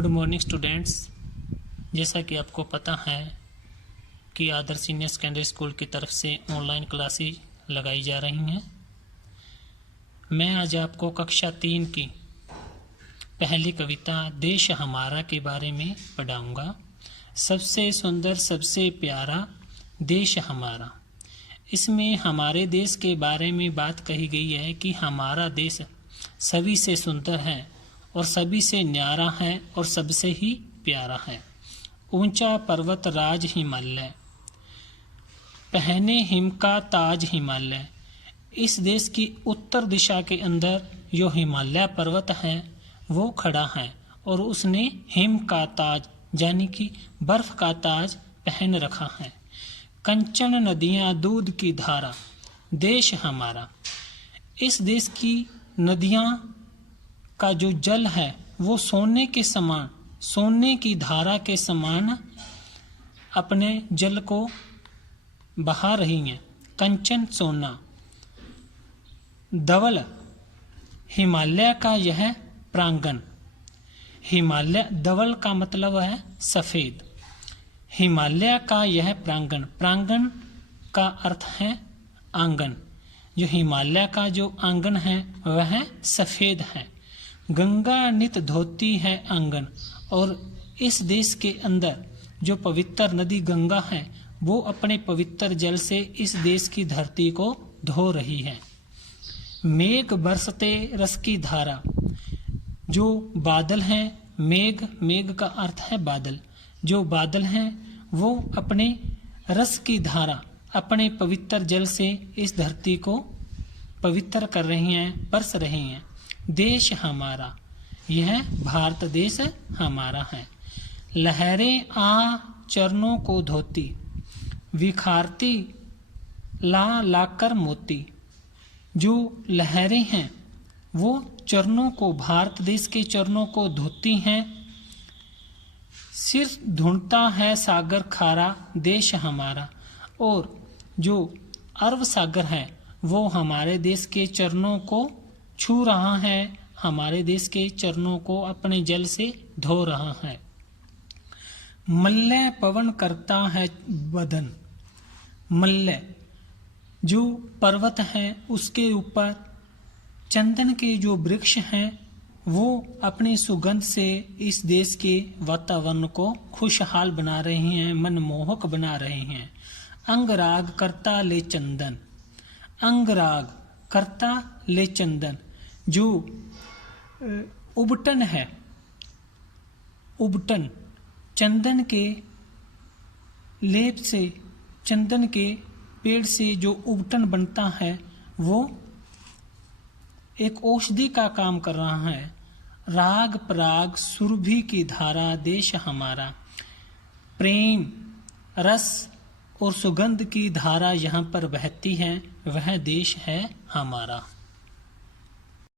Good morning students. जैसा कि आपको पता है कि आदर्श सीनियर सेकेंडरी स्कूल की तरफ से ऑनलाइन क्लासेस लगाई जा रही हैं। मैं आज आपको कक्षा 3 की पहली कविता देश हमारा के बारे में पढ़ाऊंगा। सबसे सुंदर सबसे प्यारा देश हमारा। इसमें हमारे देश के बारे में बात कही गई है कि हमारा देश सभी से सुंदर है और सभी से न्यारा है और सबसे ही प्यारा है। ऊंचा पर्वत राज हिमालय, पहने हिम का ताज हिमालय। इस देश की उत्तर दिशा के अंदर जो हिमालय पर्वत है वो खड़ा है और उसने हिम का ताज यानी कि बर्फ का ताज पहन रखा है। कंचन नदियां दूध की धारा देश हमारा। इस देश की नदियां का जो जल है वो सोने के समान, सोने की धारा के समान अपने जल को बहा रही हैं। कंचन सोना, धवल हिमालय का यह प्रांगण। हिमालय धवल का मतलब है सफेद। हिमालय का यह प्रांगण, प्रांगण का अर्थ है आंगन। जो हिमालय का जो आंगन है वह सफेद है। गंगा नित धोती है आंगन। और इस देश के अंदर जो पवित्र नदी गंगा है वो अपने पवित्र जल से इस देश की धरती को धो रही है। मेघ बरसते रस की धारा। जो बादल हैं, मेघ, मेघ का अर्थ है बादल। जो बादल हैं वो अपने रस की धारा, अपने पवित्र जल से इस धरती को पवित्र कर रही हैं, बरस रही हैं। देश हमारा, यह भारत देश हमारा है। लहरें आ चरणों को धोती, विखारती ला लाकर मोती। जो लहरें हैं वो चरणों को, भारत देश के चरणों को धोती हैं। सिर ढूंढता है सागर खारा देश हमारा। और जो अरब सागर है वो हमारे देश के चरणों को छू रहा है, हमारे देश के चरणों को अपने जल से धो रहा है। मल्लय पवन करता है बदन। मल्लय जो पर्वत है उसके ऊपर चंदन के जो वृक्ष हैं वो अपनी सुगंध से इस देश के वातावरण को खुशहाल बना रहे हैं, मनमोहक बना रहे हैं। अंगराग करता ले चंदन, अंगराग करता ले चंदन। जो उबटन है, उबटन चंदन के लेप से, चंदन के पेड़ से जो उबटन बनता है वो एक औषधि का काम कर रहा है। राग पराग सुरभि की धारा देश हमारा। प्रेम, रस और सुगंध की धारा यहाँ पर बहती है, वह देश है हमारा।